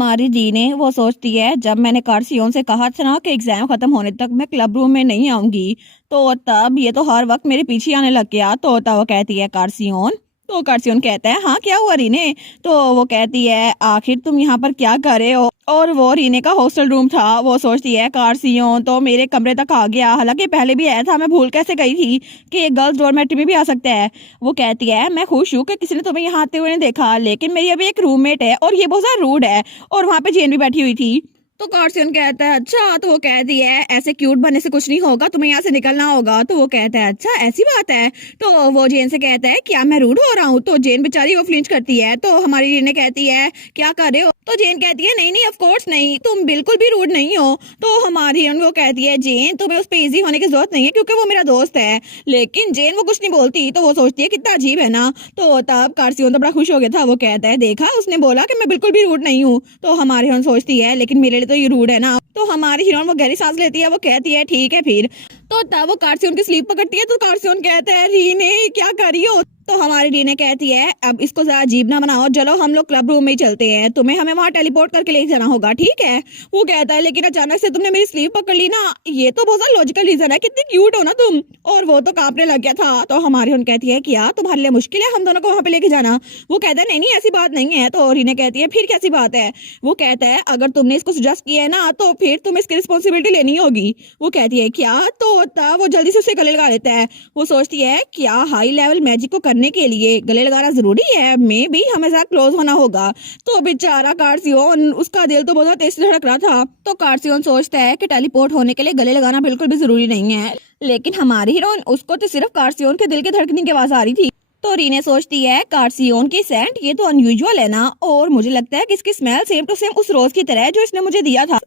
हमारी दी ने वो सोचती है जब मैंने कार्सियोन से कहा था ना कि एग्जाम खत्म होने तक मैं क्लब रूम में नहीं आऊंगी, तो तब ये तो हर वक्त मेरे पीछे आने लग गया। तो तब वो कहती है कार्सियोन। तो कार्सियोन कहता है हाँ क्या हुआ रीने। तो वो कहती है आखिर तुम यहाँ पर क्या कर रहे हो। और वो रीने का हॉस्टल रूम था। वो सोचती है कार्सियोन तो मेरे कमरे तक आ गया, हालांकि पहले भी आया था, मैं भूल कैसे गई थी कि गर्ल्स डॉर्मेट्री में भी आ सकता है। वो कहती है मैं खुश हूँ कि किसी ने तुम्हें यहाँ आते हुए नहीं देखा, लेकिन मेरी अभी एक रूममेट है और ये बहुत ज्यादा रूड है। और वहां पे जेन भी बैठी हुई थी। तो कार्सियन कहता है अच्छा। तो वो कहती है ऐसे क्यूट बनने से कुछ नहीं होगा, तुम्हें यहाँ से निकलना होगा। तो वो कहता है अच्छा ऐसी बात है। तो वो जेन से कहता है क्या मैं रूड हो रहा हूँ। तो जेन बेचारी वो फ्लिंच करती है। तो हमारी रीने कहती है क्या कर रहे हो। तो जेन कहती है नहीं नहीं ऑफ कोर्स नहीं, तुम बिल्कुल भी रूड नहीं हो। तो हमारी वो कहती है जेन तुम्हें उस पर इजी होने की जरूरत नहीं है क्योंकि वो मेरा दोस्त है। लेकिन जेन वो कुछ नहीं बोलती। तो वो सोचती है कितना अजीब है ना। तो तब कार्सियन तो बड़ा खुश हो गया था। वो कहता है देखा उसने बोला कि मैं बिल्कुल भी रूड नहीं हूँ। तो हमारी हीरोइन सोचती है लेकिन मेरे लिए तो ये रूड है ना। तो हमारी हीरोइन वो गहरी सांस लेती है। वो कहती है ठीक है फिर। तो तब वो कार्सियन की स्लीप पकड़ती है। तो कार्सियन कहता है रीने क्या कर रही हो। तो हमारी रीने कहती है अब इसको ज्यादा अजीब ना बनाओ, चलो हम लोग क्लब रूम में ही चलते हैं, तुम्हें हमें वहां टेलीपोर्ट करके ले जाना होगा ठीक है। वो कहता है लेकिन अचानक से तुमने मेरी स्लीव पकड़ ली ना, ये तो बहुत लॉजिकल रीजन है, कितनी क्यूट हो ना तुम। और वो तो कांपने लग गया था। तो हमारी उन कहती है क्या तुम्हारे लिए मुश्किल है हम दोनों को वहां पे लेके जाना। वो कहता है नहीं नहीं ऐसी बात नहीं है। तो रीने कहती है फिर कैसी बात है। वो कहता है अगर तुमने इसको सजेस्ट किया है ना तो फिर तुम्हें इसकी रिस्पॉन्सिबिलिटी लेनी होगी। वो कहती है क्या। तो तब वो जल्दी से उसे गले लगा लेता है। वो सोचती है क्या हाई लेवल मैजिक को करने के लिए गले लगाना जरूरी है, मे भी हमें ज्यादा क्लोज होना होगा। तो बेचारा कार्सियन उसका दिल तो बहुत तेज से धड़क रहा था। तो कार्सियन सोचता है कि टेलीपोर्ट होने के लिए गले लगाना बिल्कुल भी जरूरी नहीं है, लेकिन हमारी हीरोइन उसको तो सिर्फ कार्सियन के दिल की धड़कने की आवाज आ रही थी। तो रीने सोचती है कार्सियन की सेंट ये तो अनयूजुअल है ना, और मुझे लगता है कि इसकी स्मेल सेम टू सेम उस रोज की तरह है जो इसने मुझे दिया था,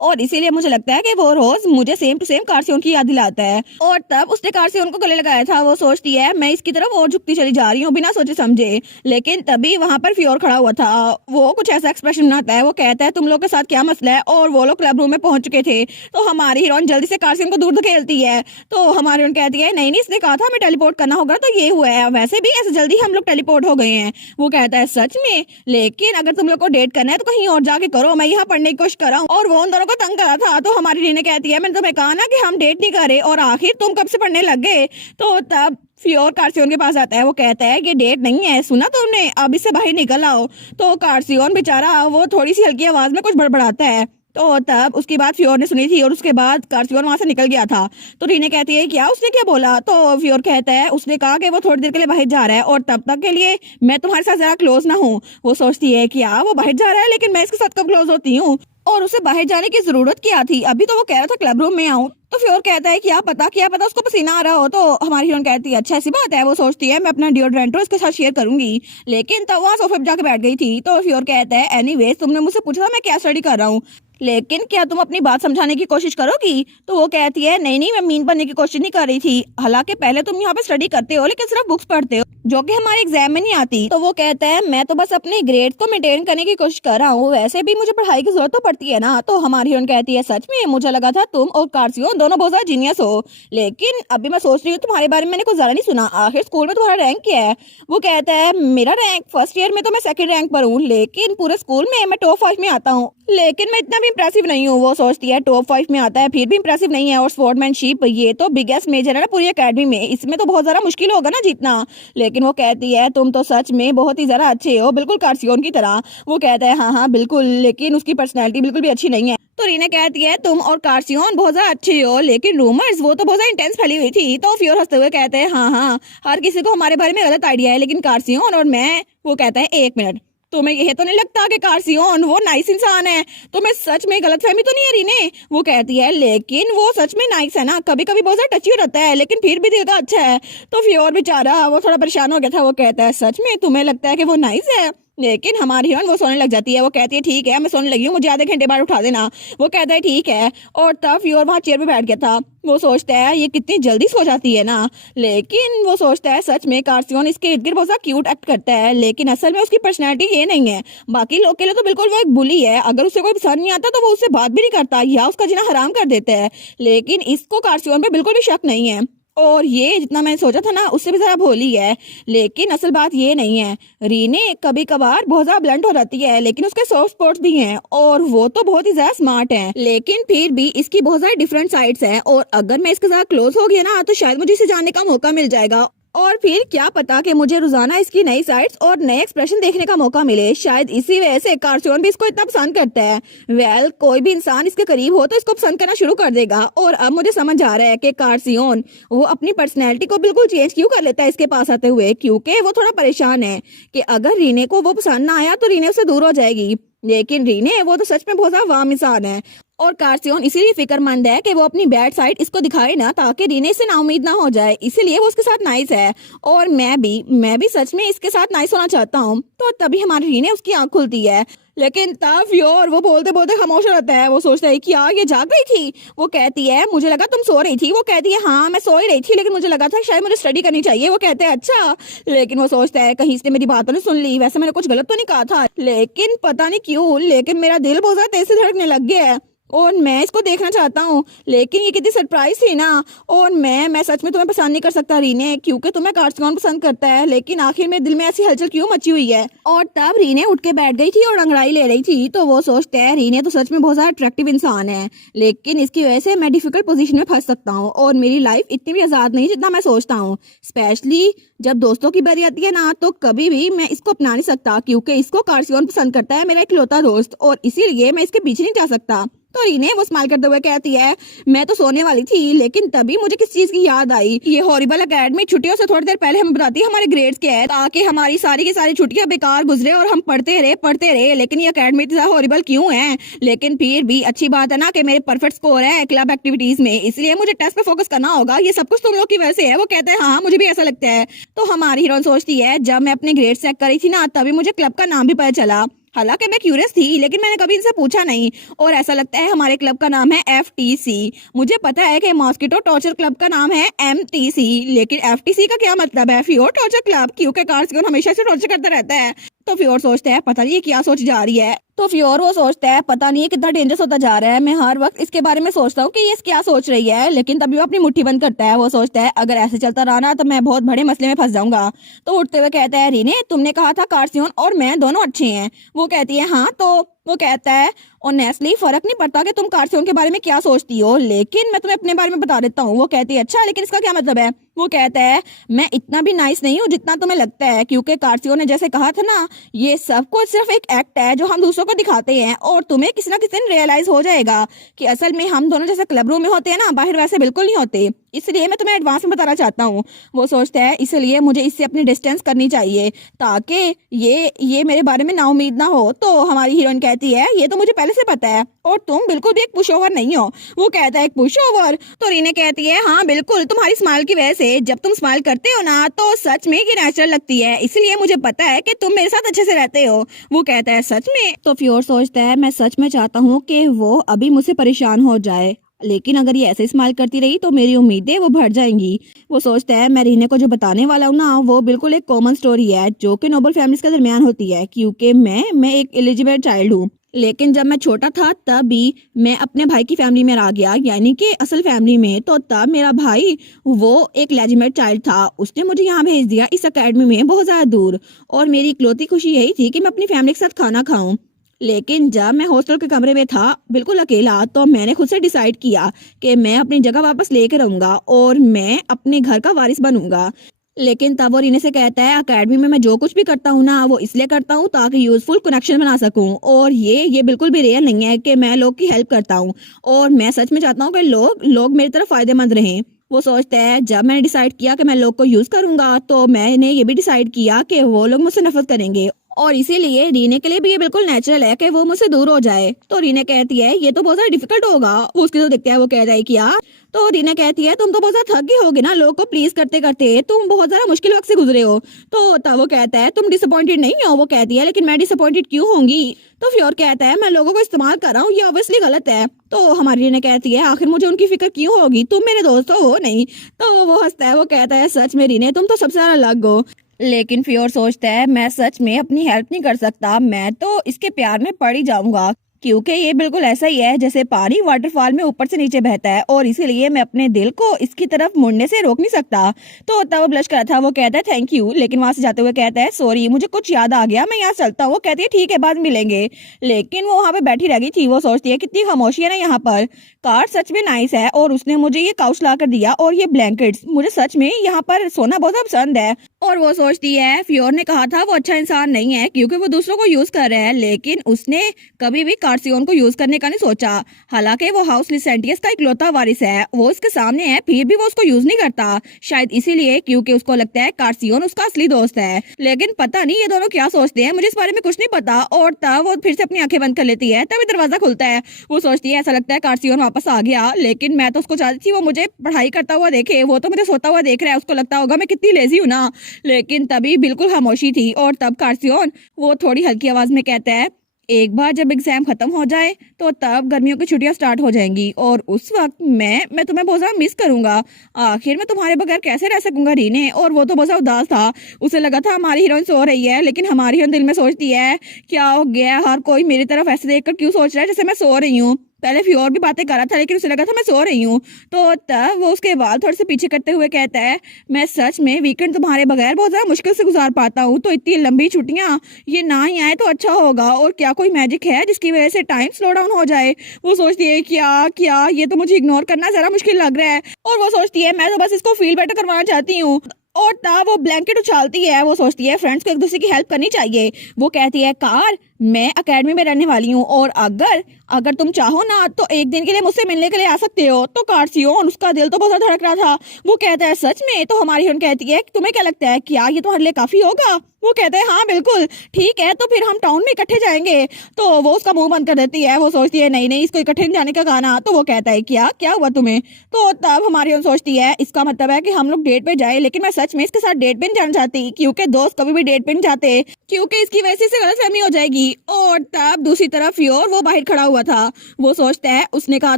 और इसीलिए मुझे लगता है कि वो रोज मुझे सेम टू सेम कार्सियन की याद दिलाता है। और तब उसने कार्सियन को गले लगाया था। वो सोचती है मैं इसकी तरफ और झुकती चली जा रही हूँ बिना सोचे समझे, लेकिन तभी वहां पर फ्योर खड़ा हुआ था। वो कुछ ऐसा एक्सप्रेशन बनाता है। वो कहता है तुम लोग के साथ क्या मसला है, और वो लोग क्लब रूम में पहुंच चुके थे। तो हमारी हीरोइन जल्दी से कार्सियन को दूर धकेलती है। तो हमारी हीरोइन कहती है नहीं नहीं इसने कहा था हमें टेलीपोर्ट करना होगा तो ये हुआ है, वैसे भी ऐसे जल्दी हम लोग टेलीपोर्ट हो गए हैं। वो कहता है सच में, लेकिन अगर तुम लोग को डेट करना है तो कहीं और जाके करो, मैं यहाँ पढ़ने की कोशिश कर रहा हूँ। और वो उन दोनों को तंग करा था। तो हमारी रीने कहती है मैंने तुम्हें कहा ना कि हम डेट नहीं कर रहे, और आखिर तुम कब से पढ़ने लग गए। तो तब फ्योर कार्सियन के पास आता है। वो कहता है कि डेट नहीं है, सुना तुमने, अब इससे बाहर निकल आओ। तो कार्सियन बेचारा वो थोड़ी सी हल्की आवाज में कुछ बड़बड़ाता है। तो तब उसकी बात फ्योर ने सुनी थी और उसके बाद कार्सियन वहां से निकल गया था। तो रीने कहती है क्या उसने क्या बोला। तो फ्योर कहता है उसने कहा कि वो थोड़ी देर के लिए बाहर जा रहा है और तब तक के लिए मैं तुम्हारे साथ जरा क्लोज ना हूँ। वो सोचती है क्या वो बाहर जा रहा है, लेकिन मैं इसके साथ कब क्लोज होती हूँ, और उसे बाहर जाने की जरूरत क्या थी, अभी तो वो कह रहा था क्लब रूम में आऊं। तो फ्योर कहता है क्या पता उसको पसीना आ रहा हो। तो हमारी हीरोइन कहती है अच्छा ऐसी बात है। वो सोचती है मैं अपना डिओड्रेंट इसके साथ शेयर करूंगी, लेकिन तब वहाँ सोफे पे जाके बैठ गई थी। तो फ्योर कहता है एनीवेज तुमने मुझसे पूछा था मैं क्या स्टडी कर रहा हूँ, लेकिन क्या तुम अपनी बात समझाने की कोशिश करोगी। तो वो कहती है नहीं नहीं मैं मीन बनने की कोशिश नहीं कर रही थी, हालांकि पहले तुम यहाँ पे स्टडी करते हो लेकिन सिर्फ बुक्स पढ़ते हो जो कि हमारे एग्जाम में नहीं आती। तो वो कहता है मैं तो बस अपने ग्रेड को मेंटेन करने की कोशिश कर रहा हूँ, वैसे भी मुझे पढ़ाई की जरूरत तो पड़ती है ना। तो हमारी हीरोइन कहती है सच में मुझे लगा था तुम और कार्सियन दोनों बहुत ज्यादा जीनियस हो, लेकिन अभी मैं सोच रही हूँ तुम्हारे बारे में मैंने कुछ ज्यादा नहीं सुना, आखिर स्कूल में तुम्हारा रैंक क्या है। वो कहता है मेरा रैंक फर्स्ट ईयर में तो मैं सेकंड रैंक पर हूँ, लेकिन पूरे स्कूल में मैं टॉप 5 में आता हूँ, लेकिन मैं इतना भी इंप्रेसिव नहीं हूँ। वो सोचती है टॉप 5 में आता है फिर भी इंप्रेसिव नहीं है, और स्पोर्ट्समैनशिप ये तो बिगेस्ट मेजर है ना पूरी एकेडमी में, इसमें तो बहुत ज्यादा मुश्किल होगा ना जीतना। लेकिन वो कहती है तुम तो सच में बहुत ही ज्यादा अच्छे हो, बिल्कुल कार्सियन की तरह। वो कहता है हाँ हाँ बिल्कुल, लेकिन उसकी पर्सनैलिटी बिल्कुल भी अच्छी नहीं है। तो रीना कहती है तुम और कार्सियन बहुत ज्यादा अच्छे हो, लेकिन रूमर्स वो तो बहुत ज्यादा इंटेंस फैली हुई थी। तो फ्योर हंसते हुए कहते हैं हाँ हर किसी को हमारे बारे में गलत आइडिया है, लेकिन कार्सियन और मैं। वो कहता है एक मिनट, तुम्हें यह तो नहीं लगता कि कार्सियन वो नाइस इंसान है, तुम्हें सच में गलतफहमी तो नहीं है रीने। वो कहती है लेकिन वो सच में नाइस है ना, कभी कभी बहुत ज्यादा टची रहता है लेकिन फिर भी दिल का अच्छा है। तो फ्योर बेचारा वो थोड़ा परेशान हो गया था। वो कहता है सच में तुम्हें लगता है कि वो नाइस है, लेकिन हमारी हीरोइन वो सोने लग जाती है। वो कहती है ठीक है मैं सोने लगी हूँ, मुझे आधे घंटे बाद उठा देना। वो कहता है ठीक है, और तब फ्योर वहाँ चेयर पे बैठ गया था। वो सोचता है ये कितनी जल्दी सो जाती है ना, लेकिन वो सोचता है सच में कार्सियन इसके इर्द गिर्द बहुत क्यूट एक्ट करता है, लेकिन असल में उसकी पर्सनैलिटी ये नहीं है। बाकी लोग के लिए तो बिल्कुल वो एक बुली है, अगर उसे कोई पसंद नहीं आता तो वो उससे बात भी नहीं करता या उसका जीना हराम कर देता है, लेकिन इसको कार्सियन पे बिल्कुल भी शक नहीं है। और ये जितना मैंने सोचा था ना उससे भी ज्यादा भोली है। लेकिन असल बात ये नहीं है, रीने कभी कभार बहुत ज्यादा ब्लंट हो जाती है, लेकिन उसके सॉफ्ट स्पॉट्स भी हैं और वो तो बहुत ही ज्यादा स्मार्ट है। लेकिन फिर भी इसकी बहुत सारी डिफरेंट साइड्स हैं और अगर मैं इसके साथ क्लोज हो गया ना तो शायद मुझे इसे जानने का मौका मिल जाएगा। और फिर क्या पता कि मुझे रोजाना इसकी नई साइड्स और नए एक्सप्रेशन देखने का मौका मिले। शायद इसी वजह से कार्सियन भी इसको इतना पसंद करता है। कोई भी इंसान इसके करीब हो तो इसको पसंद करना शुरू कर देगा। और अब मुझे समझ आ रहा है कि कार्सियन वो अपनी पर्सनैलिटी को बिल्कुल चेंज क्यों कर लेता है इसके पास आते हुए, क्योंकि वो थोड़ा परेशान है कि अगर रीने को वो पसंद ना आया तो रीने उससे दूर हो जाएगी। लेकिन रीने वो तो सच में बहुत ज्यादा वार्म इंसान है और कार्सियन इसीलिए फिक्रमंद है कि वो अपनी बैड साइड इसको दिखाए ना, ताकि रीने से नाउम्मीद ना हो जाए। इसीलिए वो उसके साथ नाइस है। और मैं भी सच में इसके साथ नाइस होना चाहता हूँ। तो तभी हमारी रीने उसकी आंख खुलती है। लेकिन तब फ्योर वो बोलते बोलते खामोश हो जाता है। वो सोचता है कि यार ये जाग रही थी। वो कहती है मुझे लगा तुम सो रही थी। वो कहती है हाँ मैं सो ही रही थी, लेकिन मुझे लगा था शायद मुझे स्टडी करनी चाहिए। वो कहते हैं अच्छा। लेकिन वो सोचता है कहीं इसने मेरी बात तो नहीं सुन ली, वैसे मैंने कुछ गलत तो नहीं कहा था। लेकिन पता नहीं क्यों, लेकिन मेरा दिल बहुत ज्यादा तेज से धड़कने लग गया है और मैं इसको देखना चाहता हूँ। लेकिन ये कितनी सरप्राइज थी ना। और मैं सच में तुम्हें पसंद नहीं कर सकता रीने, क्योंकि तुम्हें कार्सियन पसंद करता है। लेकिन आखिर मेरे दिल में ऐसी हलचल क्यों मची हुई है। और तब रीने उठ के बैठ गई थी और अंगड़ाई ले रही थी। तो वो सोचते हैं रीने तो सच में बहुत ज्यादा अट्रैक्टिव इंसान है, लेकिन इसकी वजह से मैं डिफिकल्ट पोजीशन में फंस सकता हूँ और मेरी लाइफ इतनी भी आजाद नहीं जितना मैं सोचता हूँ। स्पेशली जब दोस्तों की बारी आती है ना, तो कभी भी मैं इसको अपना नहीं सकता, क्योंकि इसको कार्सियन पसंद करता है, मेरा इकलौता दोस्त, और इसीलिए मैं इसके पीछे नहीं जा सकता। तो रीने वो स्माइल करते हुए कहती है मैं तो सोने वाली थी, लेकिन तभी मुझे किस चीज की याद आई। ये हॉरिबल एकेडमी छुट्टियों से थोड़ी देर पहले हमें बताती है हमारे ग्रेड्स क्या है, ताकि हमारी सारी की सारी छुट्टियां बेकार गुजरे और हम पढ़ते रहे। लेकिन ये एकेडमी इतना हॉरिबल क्यों है। लेकिन फिर भी अच्छी बात है ना कि मेरे परफेक्ट स्कोर है क्लब एक्टिविटीज में, इसलिए मुझे टेस्ट पे फोकस करना होगा। ये सब कुछ तुम लोग की वजह से है। वो कहते हैं हाँ मुझे भी ऐसा लगता है। तो हमारी हीरोइन सोचती है जब मैं अपने ग्रेड चेक कर रही थी ना, तभी मुझे क्लब का नाम भी पता चला। हालांकि मैं क्यूरियस थी, लेकिन मैंने कभी इनसे पूछा नहीं। और ऐसा लगता है हमारे क्लब का नाम है FTC। मुझे पता है कि मॉस्किटो टॉर्चर क्लब का नाम है MTC, लेकिन FTC का क्या मतलब है, फ्योर टॉर्चर क्लब, क्योंकि कार्सियन हमेशा से टॉर्चर करता रहता है। तो फ्योर सोचता है पता नहीं ये क्या सोच जा रही है। तो फ्योर वो सोचता है पता नहीं ये कितना डेंजरस होता जा रहा है। मैं हर वक्त इसके बारे में सोचता हूँ कि ये क्या सोच रही है, लेकिन तभी वो अपनी मुट्ठी बंद करता है। वो सोचता है अगर ऐसे चलता रहा ना तो मैं बहुत बड़े मसले में फंस जाऊंगा। तो उठते हुए कहता है रीने तुमने कहा था कार्सियन और मैं दोनों अच्छे हैं। वो कहती है हाँ। तो वो कहता है ऑनेस्टली फर्क नहीं पड़ता कि तुम कार्सियन के बारे में क्या सोचती हो, लेकिन मैं तुम्हें अपने बारे में बता देता हूँ। वो कहती है अच्छा, लेकिन इसका क्या मतलब है। वो कहता है मैं इतना भी नाइस नहीं हूँ जितना तुम्हें लगता है, क्योंकि कार्सियन ने जैसे कहा था ना, ये सब कुछ सिर्फ एक एक्ट है जो हम दूसरों को दिखाते हैं, और तुम्हें किसी ना किसी दिन रियलाइज हो जाएगा कि असल में हम दोनों जैसे क्लब रूम में होते हैं ना, बाहर वैसे बिल्कुल नहीं होते। इसलिए मैं तुम्हें एडवांस में बताना चाहता हूँ। वो सोचता है इसलिए मुझे इससे अपनी डिस्टेंस करनी चाहिए, ताकि ये मेरे बारे में नाउम्मीद ना हो। तो हमारी हीरोइन कहती है ये तो मुझे पहले से पता है, और तुम बिल्कुल भी एक पुश ओवर नहीं हो। वो कहता है एक पुश ओवर। तो रीने कहती है हाँ बिल्कुल, तुम्हारी स्माइल की वजह से। जब तुम स्माइल करते हो ना तो सच में ये नेचुरल लगती है, इसलिए मुझे पता है कि तुम मेरे साथ अच्छे से रहते हो। वो कहता है सच में। तो फ्योर सोचता है मैं सच में चाहता हूँ कि वो अभी मुझसे परेशान हो जाए, लेकिन अगर ये ऐसे स्माइल करती रही तो मेरी उम्मीदें वो बढ़ जाएंगी। वो सोचता है मैं रीने को जो बताने वाला हूँ ना, वो बिल्कुल एक कॉमन स्टोरी है जो कि नोबल फैमिलीज के दरमियान होती है, क्योंकि मैं एक एलिजिबल चाइल्ड हूँ। लेकिन जब मैं छोटा था तब भी मैं अपने भाई की फैमिली में आ गया, यानी कि असल फैमिली में। तो तब मेरा भाई वो एक लेजिमेट चाइल्ड था, उसने मुझे यहाँ भेज दिया इस अकेडमी में बहुत ज्यादा दूर, और मेरी इकलौती खुशी यही थी कि मैं अपनी फैमिली के साथ खाना खाऊं। लेकिन जब मैं हॉस्टल के कमरे में था बिल्कुल अकेला, तो मैंने खुद से डिसाइड किया कि मैं अपनी जगह वापस लेकर आऊंगा और मैं अपने घर का वारिस बनूंगा। लेकिन तब वो रीने से कहता है अकेडमी में मैं जो कुछ भी करता हूँ ना, वो इसलिए करता हूँ ताकि यूजफुल कनेक्शन बना सकूं, और ये बिल्कुल भी रियल नहीं है कि मैं लोग की हेल्प करता हूँ, और मैं सच में चाहता हूँ कि लोग मेरी तरफ फायदेमंद रहें। वो सोचता है जब मैंने डिसाइड किया कि मैं लोग को यूज करूंगा, तो मैंने ये भी डिसाइड किया कि वो लोग मुझसे नफरत करेंगे, और इसीलिए रीने के लिए भी ये बिल्कुल नेचुरल है कि वो मुझसे दूर हो जाए। तो रीने कहती है ये तो बहुत ज्यादा डिफिकल्ट होगा। वो उसकी तो देखता है, वो कह रहा है कि यार। तो रीना कहती है तुम तो बहुत ज्यादा थक गए होगे ना लोगों को प्लीज करते करते, तुम बहुत ज्यादा मुश्किल वक्त से गुजरे हो। तो तब वो कहता है तुम डिसअपॉइंटेड नहीं हो। वो कहती है लेकिन मैं डिसअपॉइंटेड क्यों होंगी। तो फ्योर कहता है मैं लोगों को इस्तेमाल कर रहा हूँ, ये ऑब्वियसली गलत है। तो हमारी रीना कहती है आखिर मुझे उनकी फिक्र क्यों होगी, तुम मेरे दोस्त हो वो नहीं। तो वो हंसता है, वो कहता है सच में रीने तुम तो सबसे ज्यादा अलग हो। लेकिन फ्योर सोचता है मैं सच में अपनी हेल्प नहीं कर सकता, मैं तो इसके प्यार में पड़ ही जाऊंगा। क्योंकि ये बिल्कुल ऐसा ही है जैसे पानी वाटरफॉल में ऊपर से नीचे बहता है और इसीलिए मैं अपने दिल को इसकी तरफ मुड़ने से रोक नहीं सकता। तो तब वो ब्लश कर रहा था, वो कहता है थैंक यू, लेकिन वहां से जाते हुए कहता है सॉरी मुझे कुछ याद आ गया, मैं यहाँ चलता हूँ। वो कहती है ठीक है बाद में मिलेंगे, लेकिन वो वहां पे बैठी रह गई थी। वो सोचती है कितनी खामोशी है ना यहाँ पर, कार सच में नाइस है और उसने मुझे ये काउच ला कर दिया और ये ब्लैंकेट्स, मुझे सच में यहाँ पर सोना बहुत पसंद है। और वो सोचती है फियोर ने कहा था वो अच्छा इंसान नहीं है क्योंकि वो दूसरों को यूज कर रहा है, लेकिन उसने कभी भी कार्सियोन को यूज करने का नहीं सोचा। हालांकि वो हाउस लिसेंटियस का इकलौता वारिस है, वो उसके सामने है फिर भी वो उसको यूज नहीं करता, शायद इसीलिए क्योंकि उसको लगता है कार्सियोन उसका असली दोस्त है। लेकिन पता नहीं ये दोनों क्या सोचते हैं, मुझे इस बारे में कुछ नहीं पता। और तब वो फिर से अपनी आंखें बंद कर लेती है, तभी दरवाजा खुलता है। वो सोचती है ऐसा लगता है कार्सियोन वापस आ गया, लेकिन मैं तो उसको चाहती थी वो मुझे पढ़ाई करता हुआ देखे, वो तो मुझे सोता हुआ देख रहा है, उसको लगता होगा मैं कितनी लेजी हूँ ना। लेकिन तभी बिल्कुल खामोशी थी और तब कार्सियोन वो थोड़ी हल्की आवाज में कहता है एक बार जब एग्जाम खत्म हो जाए तो तब गर्मियों की छुट्टियां स्टार्ट हो जाएंगी और उस वक्त मैं तुम्हें बहुत ज्यादा मिस करूंगा। आखिर मैं तुम्हारे बगैर कैसे रह सकूंगा रीने। और वो तो बहुत ज्यादा उदास था, उसे लगा था हमारी हीरोइन सो रही है, लेकिन हमारी हीरोइन दिल में सोचती है क्या हो गया, हर कोई मेरी तरफ ऐसे देखकर क्यों सोच रहा है जैसे मैं सो रही हूँ। पहले फियोर भी बातें कर रहा था लेकिन उसे लगा था मैं सो रही हूँ। तो तब वो उसके बाल थोड़े से पीछे करते हुए कहता है मैं सच में वीकेंड तुम्हारे बगैर बहुत ज्यादा मुश्किल से गुजार पाता हूँ, तो इतनी लंबी छुट्टियां ये ना ही आए तो अच्छा होगा। और क्या कोई मैजिक है जिसकी वजह से टाइम स्लो डाउन हो जाए। वो सोचती है क्या क्या ये तो मुझे इग्नोर करना जरा मुश्किल लग रहा है। और वो सोचती है मैं तो बस इसको फील बेटर करवाना चाहती हूँ। और तब वो ब्लैंकेट उछालती है, वो सोचती है फ्रेंड्स को एक दूसरे की हेल्प करनी चाहिए। वो कहती है कार मैं एकेडमी में रहने वाली हूँ और अगर अगर तुम चाहो ना तो एक दिन के लिए मुझसे मिलने के लिए आ सकते हो। तो कार्सियोन उसका दिल तो बहुत धड़क रहा था, वो कहता है सच में। तो हमारी हीरोइन कहती है तुम्हें क्या लगता है क्या ये तुम्हारे लिए काफी होगा। वो कहते हैं हाँ बिल्कुल ठीक है, तो फिर हम टाउन में इकट्ठे जाएंगे। तो वो उसका मुंह बंद कर देती है, वो सोचती है नहीं नहीं इसको इकट्ठे नहीं जाने का गाना। तो वो कहता है क्या क्या हुआ तुम्हें। तो तब हमारी हीरोइन सोचती है इसका मतलब है कि हम लोग डेट पे जाए, लेकिन मैं सच में इसके साथ डेट पे नहीं जाना चाहती क्योंकि दोस्त कभी भी डेट पे नहीं जाते क्योंकि इसकी वजह से गलतफहमी हो जाएगी। और तब दूसरी तरफ फियोर वो बाहर खड़ा हुआ था, वो सोचता है उसने कहा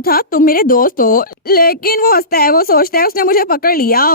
था तुम मेरे दोस्त हो, लेकिन वो हंसता है, वो सोचता है उसने मुझे पकड़ लिया।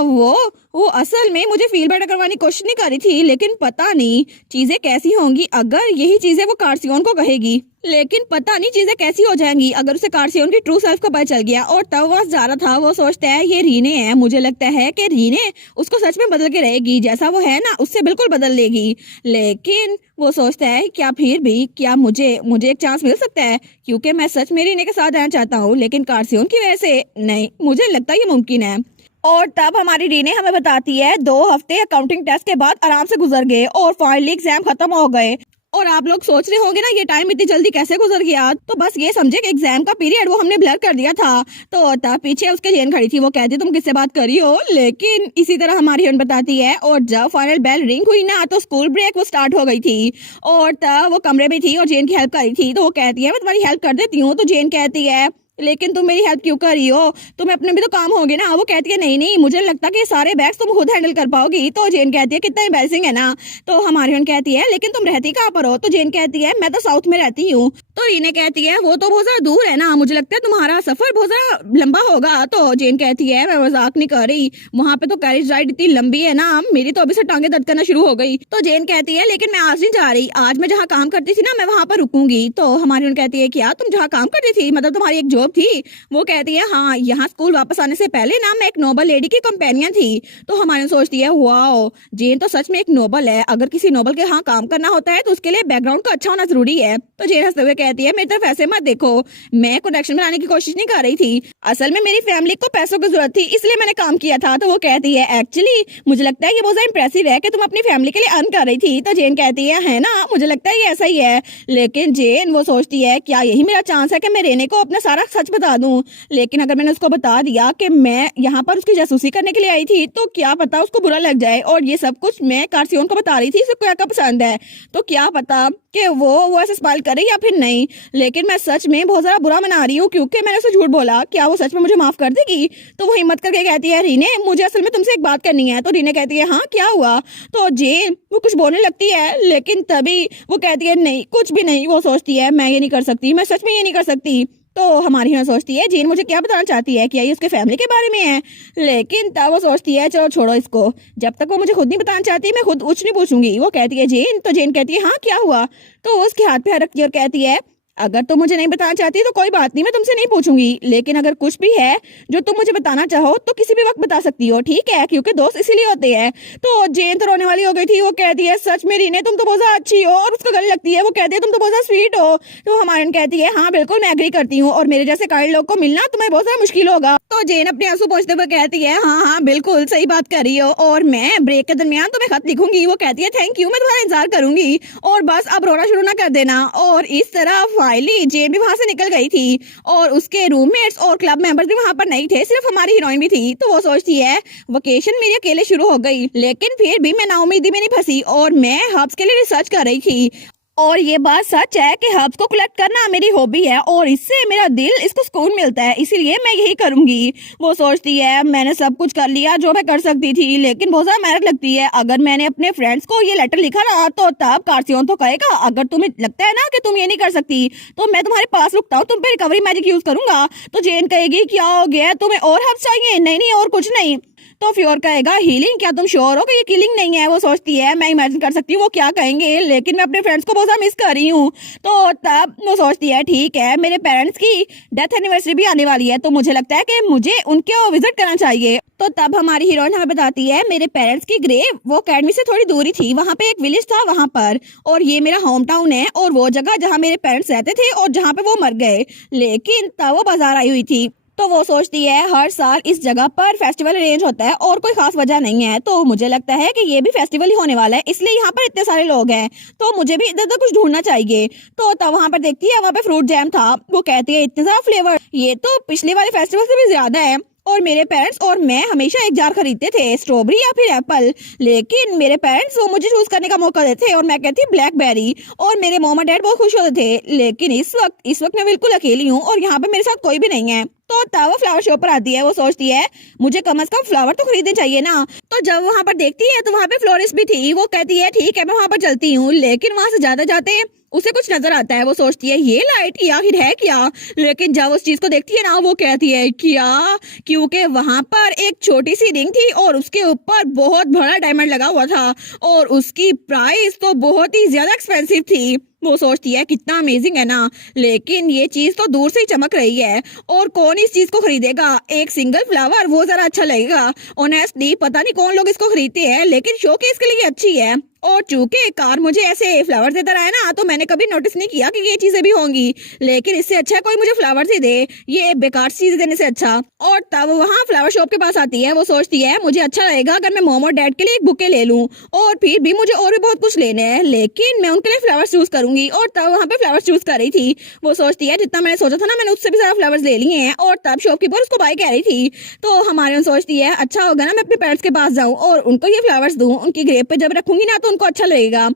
वो असल में मुझे फील बेटर करवाने की कोशिश नहीं कर रही थी, लेकिन पता नहीं चीजें कैसी होंगी अगर यही चीजें वो कार्सियोन को कहेगी। लेकिन पता नहीं चीजें कैसी हो जाएंगी अगर उसे कार्सियोन की ट्रू सेल्फ का पता चल गया। और तब वह जा रहा था, वो सोचता है ये रीने है, मुझे लगता है कि रीने उसको सच में बदल के रहेगी, जैसा वो है ना उससे बिल्कुल बदल लेगी। लेकिन वो सोचता है क्या फिर भी क्या मुझे मुझे एक चांस मिल सकता है क्योंकि मैं सच में रीने के साथ रहना चाहता हूँ, लेकिन कार्सियोन की वजह से नहीं, मुझे लगता है ये मुमकिन है। और तब हमारी रीने हमें बताती है 2 हफ्ते अकाउंटिंग टेस्ट के बाद आराम से गुजर गए और फाइनली एग्जाम खत्म हो गए। और आप लोग सोच रहे होंगे ना ये टाइम इतनी जल्दी कैसे गुजर गया, तो बस ये समझे कि एग्जाम का पीरियड वो हमने ब्लर कर दिया था। तो तब पीछे उसके जेन खड़ी थी, वो कहती तुम किससे बात कर रही हो, लेकिन इसी तरह हमारी हीरोइन बताती है और जब फाइनल बेल रिंग हुई ना तो स्कूल ब्रेक वो स्टार्ट हो गई थी। और तब वो कमरे में थी और जेन की हेल्प कर रही थी, तो वो कहती है मैं तुम्हारी हेल्प कर देती हूँ। तो जेन कहती है लेकिन तुम मेरी हेल्प क्यों कर रही हो, तुम्हें अपने भी तो काम होंगे ना। वो कहती है नहीं नहीं मुझे लगता कि ये सारे बैग्स तुम खुद हैंडल कर पाओगी। तो जेन कहती है कितना एम्बैरेसिंग है ना। तो हमारी बहन कहती है लेकिन तुम रहती कहाँ पर हो। तो जेन कहती है मैं तो साउथ में रहती हूँ। तो रीने कहती है वो तो बहुत ज्यादा दूर है ना, मुझे लगता है तुम्हारा सफर बहुत ज्यादा लंबा होगा। तो जेन कहती है मैं मजाक नहीं कर रही, वहाँ पे तो कैरेज राइड इतनी लंबी है ना, मेरी तो अभी से टांगे दर्द करना शुरू हो गई। तो जेन कहती है लेकिन मैं आज नहीं जा रही, आज मैं जहाँ काम करती थी ना मैं वहाँ पर रुकूंगी। तो हमारी बहन कहती है क्या तुम जहाँ काम करती थी मतलब तुम्हारी एक जॉब थी। वो कहती है हाँ, यहाँ स्कूल वापस आने से पहले ना मैं एक नोबल लेडी की कंपेनियन थी। तो हमारी सोचती है वाओ जेन तो सच में एक नोबल है, अगर किसी नोबल के यहाँ काम करना होता है तो उसके लिए बैकग्राउंड का अच्छा होना जरूरी है। तो जेन हंसते हुए कहती है मेरी तरफ ऐसे मत देखो, मैं कनेक्शन बनाने की कोशिश नहीं कर रही थी, असल में मेरी फैमिली को पैसों की जरूरत थी इसलिए मैंने काम किया था। तो वो कहती है एक्चुअली मुझे लगता है ये बहुत इंप्रेसिव है कि तुम अपनी फैमिली के लिए अर्न कर रही थी। तो जेन कहती है ना मुझे लगता है ये ऐसा ही है। लेकिन जेन वो सोचती है क्या यही मेरा चांस है कि मैं रेने को अपना सारा सच बता दूं, लेकिन अगर मैंने उसको बता दिया कि मैं यहाँ पर उसकी जासूसी करने के लिए आई थी तो क्या पता उसको बुरा लग जाए, और ये सब कुछ मैं कार्सियोन को बता रही थी, उसको क्या पसंद है, तो क्या पता कि वो ऐसे स्माइल करे या फिर नहीं। लेकिन मैं सच में बहुत ज्यादा बुरा मना रही हूँ क्योंकि मैंने उसे झूठ बोला, क्या वो सच में मुझे माफ कर देगी। तो वो हिम्मत करके कहती है रीने मुझे असल में तुमसे एक बात करनी है। तो रीने कहती है हाँ क्या हुआ। तो जेन वो कुछ बोलने लगती है लेकिन तभी वो कहती है नहीं कुछ भी नहीं। वो सोचती है मैं ये नहीं कर सकती, मैं सच में ये नहीं कर सकती। तो हमारी हीरोइन सोचती है जेन मुझे क्या बताना चाहती है, क्या ये उसके फैमिली के बारे में है। लेकिन तब वो सोचती है चलो छोड़ो इसको, जब तक वो मुझे खुद नहीं बताना चाहती मैं खुद कुछ नहीं पूछूंगी। वो कहती है जेन, तो जेन कहती है हाँ क्या हुआ। तो उसके हाथ पे हाथ रखती है और कहती है अगर तुम मुझे नहीं बताना चाहती तो कोई बात नहीं, मैं तुमसे नहीं पूछूंगी, लेकिन अगर कुछ भी है जो तुम मुझे बताना चाहो तो किसी भी वक्त बता सकती हो, ठीक है? क्योंकि दोस्त इसीलिए होते हैं। तो जेन तो रोने वाली हो गई थी। वो कहती है सच में रीने तुम तो बहुत ज्यादा अच्छी हो, और उसको गले लगती है। वो कहती है तुम तो बहुत ज्यादा स्वीट हो। तो हमारन कहती है हाँ बिल्कुल मैं एग्री करती हूँ, और मेरे जैसे काइंड लोग को मिलना तुम्हें बहुत ज्यादा मुश्किल होगा। तो जेन अपने आंसू पोंछते हुए कहती है हाँ हाँ बिल्कुल सही बात कर रही हो, और मैं ब्रेक के दरमियान तुम्हें खत लिखूंगी। वो कहती है थैंक यू, मैं तुम्हारा इंतजार करूंगी, और बस अब रोना शुरू ना कर देना। और इस तरह फाइनली जेन भी वहां से निकल गई थी, और उसके रूममेट्स और क्लब मेंबर्स भी वहां पर नहीं थे, सिर्फ हमारी हीरोइन भी थी। तो वो सोचती है वेकेशन मेरी अकेले शुरू हो गई, लेकिन फिर भी मैं नाउमीदी में नहीं फंसी, और मैं हब्स के लिए रिसर्च कर रही थी। और ये बात सच है कि हब्स को कलेक्ट करना मेरी हॉबी है, और इससे मेरा दिल इसको सुकून मिलता है, इसीलिए मैं यही करूंगी। वो सोचती है मैंने सब कुछ कर लिया जो मैं कर सकती थी, लेकिन बहुत ज्यादा मेहनत लगती है। अगर मैंने अपने फ्रेंड्स को ये लेटर लिखा ना तो तब कार्सियोन तो कहेगा अगर तुम्हें लगता है ना कि तुम ये नहीं कर सकती तो मैं तुम्हारे पास रुकता हूँ, तुम पे रिकवरी मैजिक यूज करूंगा। तो जेन कहेगी क्या हो गया, तुम्हें और हब्स चाहिए? नहीं नहीं और कुछ नहीं। तो फ्योर कहेगा हीलिंग, क्या तुम श्योर हो कि ये किलिंग नहीं है? वो सोचती है मैं इमेजिन कर सकती हूँ वो क्या कहेंगे, लेकिन मैं अपने फ्रेंड्स को बहुत ज्यादा मिस कर रही हूँ। तो तब वो सोचती है ठीक है मेरे पेरेंट्स की डेथ एनिवर्सरी भी आने वाली है, तो मुझे लगता है कि मुझे उनके विजिट करना चाहिए। तो तब हमारी हीरोइन हमें बताती है मेरे पेरेंट्स की ग्रेव वो अकेडमी से थोड़ी दूरी थी, वहाँ पे एक विलेज था वहाँ पर, और ये मेरा होम टाउन है, और वो जगह जहाँ मेरे पेरेंट्स रहते थे और जहाँ पे वो मर गए। लेकिन तब वो बाजार आई हुई थी। तो वो सोचती है हर साल इस जगह पर फेस्टिवल अरेंज होता है और कोई खास वजह नहीं है, तो मुझे लगता है कि ये भी फेस्टिवल ही होने वाला है, इसलिए यहाँ पर इतने सारे लोग हैं, तो मुझे भी इधर उधर कुछ ढूंढना चाहिए। तो तब वहाँ पर देखती है वहाँ पे फ्रूट जैम था। वो कहती है इतने ज्यादा फ्लेवर, ये तो पिछले वाले फेस्टिवल से भी ज्यादा है, और मेरे पेरेंट्स और मैं हमेशा एक जार खरीदते थे, स्ट्रॉबेरी या फिर एप्पल, लेकिन मेरे पेरेंट्स वो मुझे चूज करने का मौका देते और मैं कहती ब्लैकबेरी, और मेरे मॉम और डैड बहुत खुश होते थे। लेकिन इस वक्त मैं बिल्कुल अकेली हूँ और यहाँ पे मेरे साथ कोई भी नहीं है। तो तब वो फ्लावर शॉप पर आती है। वो सोचती है मुझे कम से कम फ्लावर तो खरीदने चाहिए ना। तो जब वहाँ पर देखती है तो वहाँ पे फ्लोरिस्ट भी थी। वो कहती है ठीक है मैं वहाँ पर चलती हूँ, लेकिन वहाँ से जाते जाते उसे कुछ नजर आता है। वो सोचती है ये लाइट आखिर है क्या, लेकिन जब उस चीज को देखती है ना वो कहती है क्या, क्योंकि वहां पर एक छोटी सी रिंग थी और उसके ऊपर बहुत बड़ा डायमंड लगा हुआ था, और उसकी प्राइस तो बहुत ही ज्यादा एक्सपेंसिव थी। वो सोचती है कितना अमेजिंग है ना, लेकिन ये चीज तो दूर से ही चमक रही है, और कौन इस चीज को खरीदेगा? एक सिंगल फ्लावर वो जरा अच्छा लगेगा। ऑनेस्टली पता नहीं कौन लोग इसको खरीदते हैं, लेकिन शो के इसके लिए अच्छी है। और चूंकि कार मुझे ऐसे फ्लावर देता रहा है ना, तो मैंने कभी नोटिस नहीं किया कि ये चीजें भी होंगी, लेकिन इससे अच्छा कोई मुझे फ्लावर ही दे, ये बेकार चीजें देने से अच्छा। और तब वहाँ फ्लावर शॉप के पास आती है। वो सोचती है मुझे अच्छा लगेगा अगर मैं मॉम और डैड के लिए एक बुके ले लूं, और फिर भी मुझे और भी बहुत कुछ लेने हैं, लेकिन मैं उनके लिए फ्लावर चूज करूंगी। और तब वहाँ पे फ्लावर चूज कर रही थी। वो सोचती है जितना मैंने सोचा था ना मैंने उससे भी ज्यादा फ्लावर्स ले लिए हैं, और तब शॉपकीपर उसको बाय कह रही थी। तो हमारे सोचती है अच्छा होगा ना मैं अपने पेरेंट्स के पास जाऊं और उनको ये फ्लावर्स दूं, उनकी ग्रेव पे जब रखूंगी ना तो उनको अच्छा लगेगा।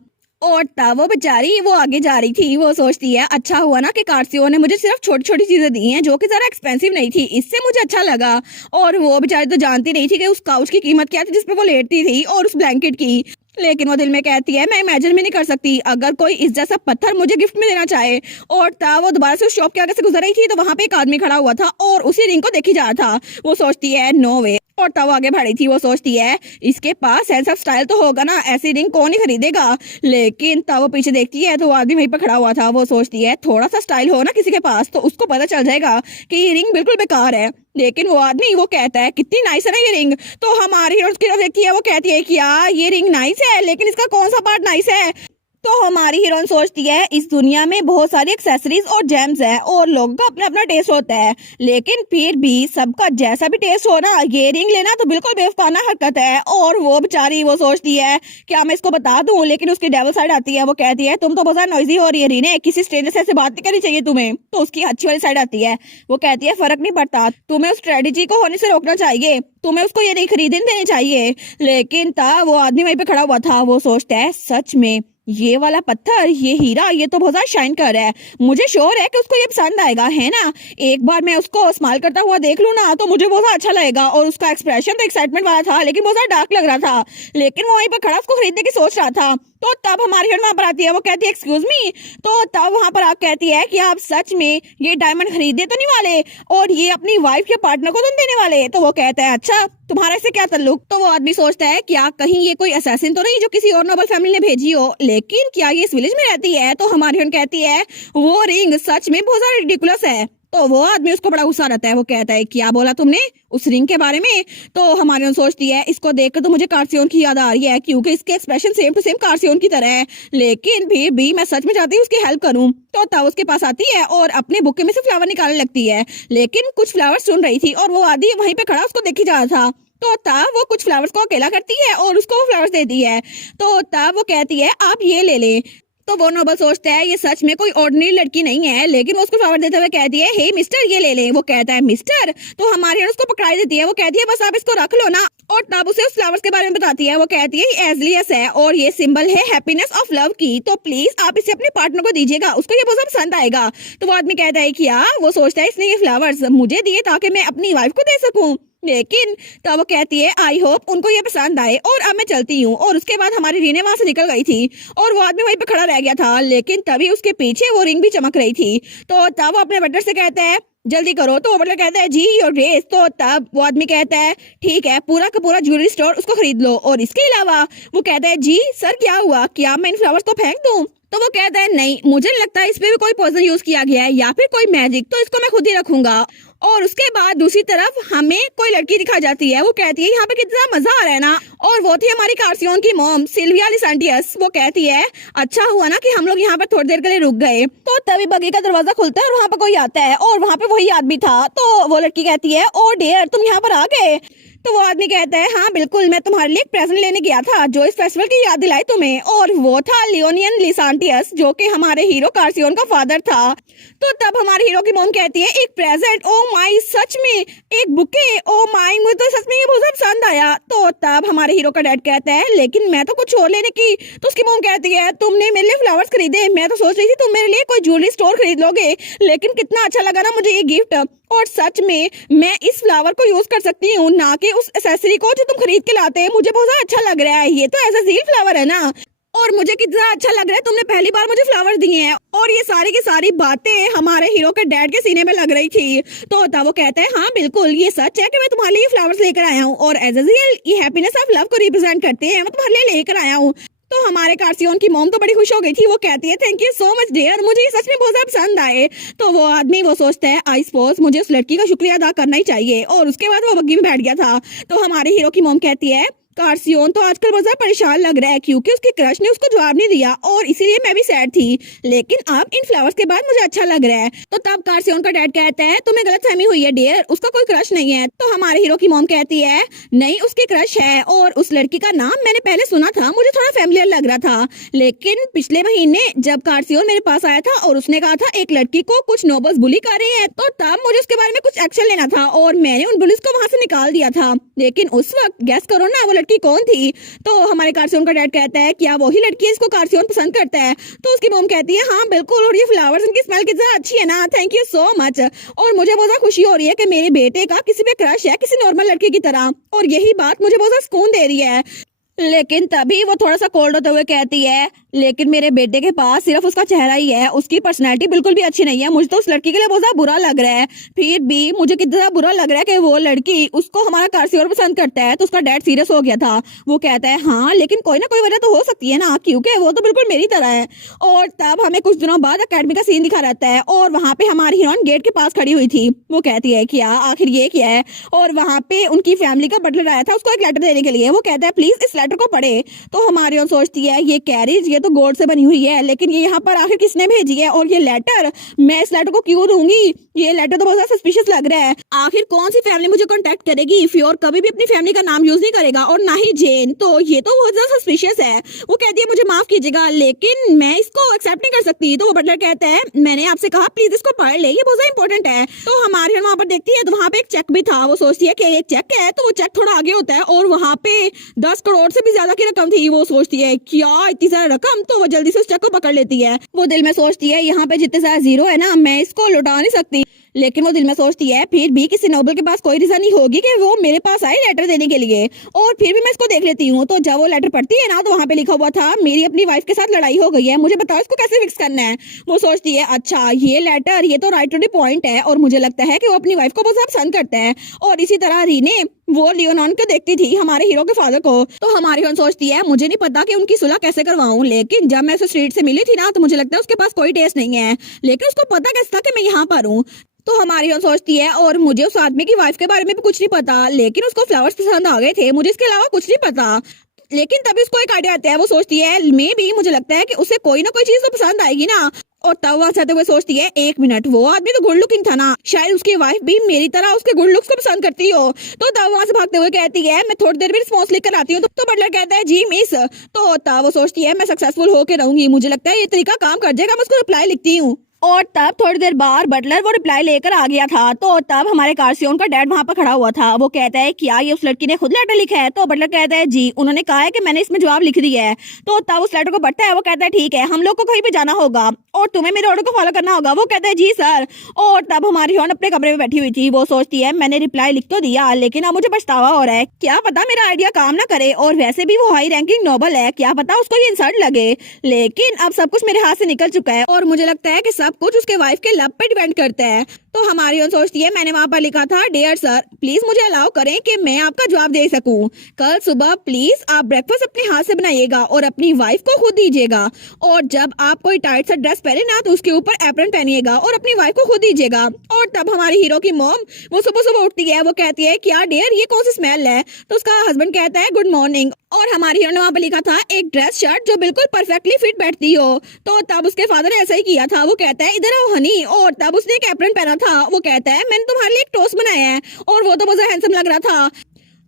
और तब वो बेचारी वो आगे जा रही थी। वो सोचती है अच्छा हुआ ना कि कार्सियो ने मुझे सिर्फ छोटी छोटी चीजें दी हैं जो कि जरा एक्सपेंसिव नहीं थी, इससे मुझे अच्छा लगा। और वो बेचारी तो जानती नहीं थी कि उस काउच की कीमत क्या थी जिसपे वो लेटती थी, और उस ब्लैंकेट की, लेकिन वो दिल में कहती है मैं इमेजिन भी नहीं कर सकती अगर कोई इस जैसा पत्थर मुझे गिफ्ट में देना चाहे। और तब वो दोबारा से उस शॉप के आगे से गुजर रही थी तो वहां पे एक आदमी खड़ा हुआ था और उसी रिंग को देखी जा रहा था। वो सोचती है नो वे, और तब आगे बढ़ी थी। वो सोचती है इसके पास सेंस ऑफ स्टाइल तो होगा ना, ऐसी रिंग कौन ही खरीदेगा। लेकिन तब वो पीछे देखती है तो वो आदमी वहीं पर खड़ा हुआ था। वो सोचती है थोड़ा सा स्टाइल हो ना किसी के पास तो उसको पता चल जाएगा कि ये रिंग बिल्कुल बेकार है। लेकिन वो आदमी वो कहता है कितनी नाइस है ना ये रिंग। तो हमारी हीरोइन की तरफ देखती है, वो कहती है कि यार ये रिंग नाइस है, लेकिन इसका कौन सा पार्ट नाइस है। तो हमारी हीरोइन सोचती है इस दुनिया में बहुत सारी एक्सेसरीज और जेम्स है और लोगों का अपना अपना टेस्ट होता है, लेकिन फिर भी सबका जैसा भी टेस्ट हो ना, ये रिंग लेना तो बिल्कुल बेवकूफाना हरकत है। और वो बेचारी वो सोचती है क्या मैं इसको बता दूं, लेकिन उसकी डेविल साइड आती है। वो कहती है तुम तो बहुत नॉइजी हो रही है रीने, किसी स्ट्रेंजर से ऐसे बात नहीं करनी चाहिए तुम्हें। तो उसकी अच्छी वाली साइड आती है। वो कहती है फर्क नहीं पड़ता, तुम्हें उस स्ट्रेटेजी को होने से रोकना चाहिए, तुम्हें उसको ये नहीं खरीदने देनी चाहिए। लेकिन तब वो आदमी वहीं पे खड़ा हुआ था। वो सोचता है सच में ये वाला पत्थर, ये हीरा, ये तो बहुत ज्यादा शाइन कर रहा है, मुझे श्योर है कि उसको ये पसंद आएगा, है ना। एक बार मैं उसको स्माइल करता हुआ देख लूं ना तो मुझे बहुत अच्छा लगेगा। और उसका एक्सप्रेशन तो एक्साइटमेंट वाला था, लेकिन बहुत ज्यादा डार्क लग रहा था, लेकिन वो वहीं पर खड़ा उसको खरीदने की सोच रहा था। तो तब हमारी हीरोइन वहां पर आती है, वो कहती है एक्सक्यूज मी। तो तब वहां पर आप कहती है कि आप सच में ये डायमंड खरीदने तो नहीं वाले और ये अपनी वाइफ या पार्टनर को तो नहीं देने वाले। तो वो कहता है अच्छा तुम्हारा इससे क्या ताल्लुक। तो वो आदमी सोचता है क्या कहीं ये कोई असैसिन तो नहीं जो किसी और नोबल फैमिली ने भेजी हो, लेकिन क्या ये इस विलेज में रहती है। तो हमारी हीरोइन कहती है वो रिंग सच में बहुत ज्यादा रिडिकुलस है। तो वो आदमी उसको बड़ा गुस्सा रहता है, वो कहता है क्या बोला तुमने उस रिंग के बारे में। तो हमारी सोचती है इसको देखकर तो मुझे कार्सियोन की याद आ रही है क्योंकि इसके एक्सप्रेशन सेम टू सेम कार्सियोन की तरह है, लेकिन फिर भी मैं सच में चाहती हूँ उसकी हेल्प करूँ। तो तब उसके पास आती है और अपने बुक्के में से फ्लावर निकालने लगती है, लेकिन कुछ फ्लावर सुन रही थी और वो आदमी वहीं पे खड़ा उसको देखी जा रहा था। तो तब वो कुछ फ्लावर्स को अकेला करती है और उसको वो फ्लावर्स देती है। तो तब वो कहती है आप ये ले लें। तो वो नोबल सोचता है ये सच में कोई ऑर्डिनरी लड़की नहीं है, लेकिन वो उसको फ्लावर देते हुए कहती है हे मिस्टर ये ले लें। वो कहता है मिस्टर। तो हमारी उसको पकड़ाई देती है, वो कहती है बस आप इसको रख लो ना। और तब उसे उस फ्लावर्स के बारे में बताती है, वो कहती है ये एजलियस है और ये सिंबल है हैप्पीनेस ऑफ लव की, तो प्लीज आप इसे अपने पार्टनर को दीजिएगा, उसको ये बहुत पसंद आएगा। तो वो आदमी कहता है कि वो सोचता है इसने ये फ्लावर्स मुझे दिए ताकि मैं अपनी वाइफ को दे सकूं, लेकिन तब वो कहती है आई होप उनको ये पसंद आए और अब मैं चलती हूँ। और उसके बाद हमारी रीने वहां से निकल गई थी और वो आदमी वहीं पे खड़ा रह गया था, लेकिन तभी उसके पीछे वो रिंग भी चमक रही थी। तो तब वो अपने बटलर से कहता है जल्दी करो। तो वो बटलर कहता है जी योर ग्रेस। तो तब वो आदमी कहता है ठीक है पूरा का पूरा ज्वेलरी स्टोर उसको खरीद लो। और इसके अलावा वो कहता है जी सर क्या हुआ, क्या मैं इन फ्लावर्स को फेंक दूं। तो वो कहता है नहीं मुझे नहीं लगता इस पे भी कोई पॉइजन यूज किया गया है या फिर कोई मैजिक, तो इसको मैं खुद ही रखूंगा। और उसके बाद दूसरी तरफ हमें कोई लड़की दिखा जाती है, वो कहती है यहाँ पे कितना मजा आ रहा है ना। और वो थी हमारी कार्सियोन की मॉम सिल्विया लिसांटियस। वो कहती है अच्छा हुआ ना कि हम लोग यहाँ पे थोड़ी देर के लिए रुक गए। तो तभी बगी का दरवाजा खुलता है और वहाँ पे कोई आता है और वहाँ पे वही आदमी था। तो वो लड़की कहती है ओ डियर तुम यहाँ पर आ गए। तो वो आदमी कहता है हाँ बिल्कुल मैं तुम्हारे लिए एक प्रेजेंट लेने गया था जो इस फेस्टिवल की याद दिलाए तुम्हें। और वो था लियोनियन लिसांटियस जो कि हमारे हीरो कार्सियोन का फादर था। तो तब हमारे हीरो की मॉम कहती है एक प्रेजेंट, ओ माय सच में एक बुके, ओ माय मुझे तो सच में ये बहुत पसंद आया। तो तब हमारे हीरो का डैड कहता है लेकिन मैं तो कुछ और लेने की। तो उसकी मॉम कहती है तुमने मेरे लिए फ्लावर्स खरीदे, मैं तो सोच रही थी तुम मेरे लिए कोई ज्वेलरी स्टोर खरीद लोगे, लेकिन कितना अच्छा लगा ना मुझे ये गिफ्ट। और सच में मैं इस फ्लावर को यूज कर सकती हूँ ना कि उस एक्सेसरी को जो तुम खरीद के लाते हैं। मुझे बहुत अच्छा लग रहा है, ये तो ऐसा सील फ्लावर है ना। और मुझे कितना अच्छा लग रहा है तुमने पहली बार मुझे फ्लावर दिए हैं। और ये सारी की सारी बातें हमारे हीरो के डैड के सीने में लग रही थी। तो तब वो कहता है हाँ बिल्कुल ये सच है कि मैं तुम्हारे लिए फ्लावर्स लेकर आया हूँ और एज ये हैप्पीनेस ऑफ लव को रिप्रेजेंट करते हैं, मैं तुम्हारे लिए लेकर आया हूँ। तो हमारे कार्सियोन की मॉम तो बड़ी खुश हो गई थी, वो कहती है thank you so much dear, मुझे ये सच में बहुत ज्यादा पसंद आए। तो वो आदमी वो सोचता है आई सपोज मुझे उस लड़की का शुक्रिया अदा करना ही चाहिए। और उसके बाद वो बग्गी में बैठ गया था। तो हमारे हीरो की मॉम कहती है कार्सियोन तो आजकल बहुत ज्यादा परेशान लग रहा है क्योंकि उसके क्रश ने उसको जवाब नहीं दिया और इसीलिए मैं भी सैड थी, लेकिन अब इन फ्लावर्स के बाद मुझे अच्छा लग रहा है। तो तब कार्सियोन का डैड कहता है तुम्हें गलतफहमी हुई है डियर, उसका कोई क्रश नहीं है। तो हमारे हीरो की मॉम कहती है नहीं उसके क्रश है और उस लड़की का नाम मैंने पहले सुना था, मुझे थोड़ा फैमिलियर लग रहा था, लेकिन पिछले महीने जब कार्सियोन मेरे पास आया था और उसने कहा था एक लड़की को कुछ नोबल्स बुली कर रहे हैं, तो तब मुझे उसके बारे में कुछ एक्शन लेना था और मैंने उन बुलिस को वहां से निकाल दिया था। लेकिन उस वक्त गैस करो ना वो लड़की कौन थी। तो हमारे कार्सियोन का डैड कहता है क्या वही लड़की है इसको कार्सियोन पसंद करता है। तो उसकी मॉम कहती है हाँ बिल्कुल, और ये फ्लावर्स इनकी स्मेल कितना अच्छी है ना, थैंक यू सो मच। और मुझे बहुत खुशी हो रही है कि मेरे बेटे का किसी पे क्रश है किसी नॉर्मल लड़के की तरह, और यही बात मुझे बहुत सुकून दे रही है। लेकिन तभी वो थोड़ा सा कोल्ड होते हुए कहती है लेकिन मेरे बेटे के पास सिर्फ उसका चेहरा ही है, उसकी पर्सनैलिटी बिल्कुल भी अच्छी नहीं है, मुझे तो उस लड़की के लिए बहुत ज्यादा बुरा लग रहा है। फिर भी मुझे कितना बुरा लग रहा है कि वो लड़की उसको हमारा कार्सियोन पसंद करता है। तो उसका डैड सीरियस हो गया था, वो कहता है हाँ लेकिन कोई ना कोई वजह तो हो सकती है ना, क्योंकि वो तो बिल्कुल मेरी तरह है। और तब हमें कुछ दिनों बाद अकेडमी का सीन दिखा रहता है और वहाँ पे हमारी हीरोइन गेट के पास खड़ी हुई थी, वो कहती है क्या आखिर ये क्या है। और वहाँ पे उनकी फैमिली का बटलर आया था उसको एक लेटर देने के लिए, वो कहता है प्लीज इस लेटर को पढ़े। तो हमारी और सोचती है ये कैरेज ये तो गोल्ड से बनी हुई है, लेकिन ये यहाँ पर आखिर किसने भेजी है और ये लेटर मैं इस लेटर को क्यों दूंगी, ये लेटर तो बहुत सस्पिशियस लग रहा है। आखिर कौन सी फैमिली मुझे कांटेक्ट करेगी, फ्योर कभी भी अपनी फैमिली का नाम यूज नहीं करेगा और ना ही जेन, तो ये तो बहुत ज्यादा सस्पिशियस है। वो कहती है मुझे माफ कीजिएगा लेकिन मैं इसको एक्सेप्ट नहीं कर सकती। तो वो बटलर कहता है मैंने आपसे कहा प्लीज इसको पढ़ ले, ये बहुत ज्यादा इंपॉर्टेंट है। तो हमारी वहाँ पर देखती है तो वहाँ पे एक चेक भी था, वो सोचती है कि एक चेक है, तो वो चेक थोड़ा आगे होता है और वहाँ पे 10 करोड़ से भी ज्यादा की रकम थी। वो सोचती है क्या इतनी सारी रकम, तो वो जल्दी से उस चेक को पकड़ लेती है। वो दिल में सोचती है यहाँ पे जितने सारे जीरो है ना मैं इसको लौटा नहीं सकती, लेकिन वो दिल में सोचती है फिर भी किसी नोबल के पास कोई रीजन नहीं होगी कि वो मेरे पास आए लेटर देने के लिए, और फिर भी मैं इसको देख लेती हूँ। तो जब वो लेटर पढ़ती है ना तो वहाँ पे लिखा हुआ था मेरी अपनी वाइफ के साथ लड़ाई हो गई है, मुझे बताओ इसको कैसे फिक्स करना है। वो सोचती है अच्छा ये लेटर ये तो राइट टू द पॉइंट है, और मुझे लगता है कि वो अपनी वाइफ को बहुत ज्यादा पसंद करता है। और इसी तरह रीने वो लियोनॉन को देखती थी हमारे हीरो के फादर को। तो हमारी हीरोइन सोचती है मुझे नहीं पता कि उनकी सुलह कैसे करवाऊं, लेकिन जब मैं उसे स्ट्रीट से मिली थी ना तो मुझे लगता है उसके पास कोई टेस्ट नहीं है, लेकिन उसको पता कैसे था कि मैं यहाँ पर हूँ। तो हमारी हीरोइन सोचती है और मुझे उस आदमी की वाइफ के बारे में भी कुछ नहीं पता, लेकिन उसको फ्लावर्स पसंद आ गए थे, मुझे इसके अलावा कुछ नहीं पता। लेकिन तभी उसको एक आइडिया आता है, वो सोचती है मे भी मुझे लगता है कि उसे कोई ना कोई चीज तो पसंद आएगी ना। और तब वहां से हुए सोचती है एक मिनट वो आदमी तो गुड लुकिंग था ना, शायद उसकी वाइफ भी मेरी तरह उसके गुड लुक्स को पसंद करती हो। तो तब वहां से भागते हुए कहती है मैं थोड़ी देर में रिस्पॉन्स लिख कर आती हूँ। तो बटलर कहता है जी मिस। तो तब वो सोचती है मैं सक्सेसफुल होकर रहूंगी, मुझे लगता है ये तरीका काम कर जाएगा, मैं उसको रिप्लाई लिखती हूँ। और तब थोड़ी देर बाद बटलर वो रिप्लाई लेकर आ गया था। तो तब हमारे कार्सियोन का डैड वहां पर खड़ा हुआ था। वो कहता है क्या ये उस लड़की ने खुद लेटर लिखा है? तो बटलर कहता है जी, उन्होंने कहा है कि मैंने इसमें जवाब लिख दिया है। तो तब उस लेटर को पढ़ता है, वो कहता है ठीक है हम लोग को कहीं भी जाना होगा और तुम्हें मेरे ऑर्डर को फॉलो करना होगा। वो कहता है जी सर। और तब हमारी हीरोइन अपने कमरे में बैठी हुई थी। वो सोचती है मैंने रिप्लाई लिख तो दिया, लेकिन अब मुझे पछतावा हो रहा है, क्या पता मेरा आइडिया काम ना करे, और वैसे भी वो हाई रैंकिंग नोबल है, क्या पता उसको ये इंसल्ट लगे। लेकिन अब सब कुछ मेरे हाथ से निकल चुका है और मुझे लगता है कि सब कुछ उसके वाइफ के लव पे डिपेंड करता है। तो हमारी हीरोइन सोचती है मैंने वहां पर लिखा था डियर सर प्लीज मुझे अलाउ करें कि मैं आपका जवाब दे सकूं। कल सुबह प्लीज आप ब्रेकफास्ट अपने हाथ से बनाइएगा और अपनी वाइफ को खुद दीजिएगा, और जब आप कोई टाइट सा ड्रेस पहने ना तो उसके ऊपर एप्रन पहनिएगा और अपनी वाइफ को खुद दीजिएगा। और तब हमारी हीरो की मॉम वो सुबह सुबह उठती है, वो कहती है क्या डियर ये कौन सी स्मेल है? तो उसका हस्बैंड कहता है गुड मॉर्निंग। और हमारी हीरो ने वहां पर लिखा था एक ड्रेस शर्ट जो बिल्कुल परफेक्टली फिट बैठती हो। तो तब उसके फादर ने ऐसा ही किया था, वो कहता है इधर आओ हनी। और तब उसने एक एप्रन पहना था, वो कहता है मैंने तुम्हारे लिए एक टोस्ट बनाया है, और वो तो बहुत हैंडसम लग रहा था।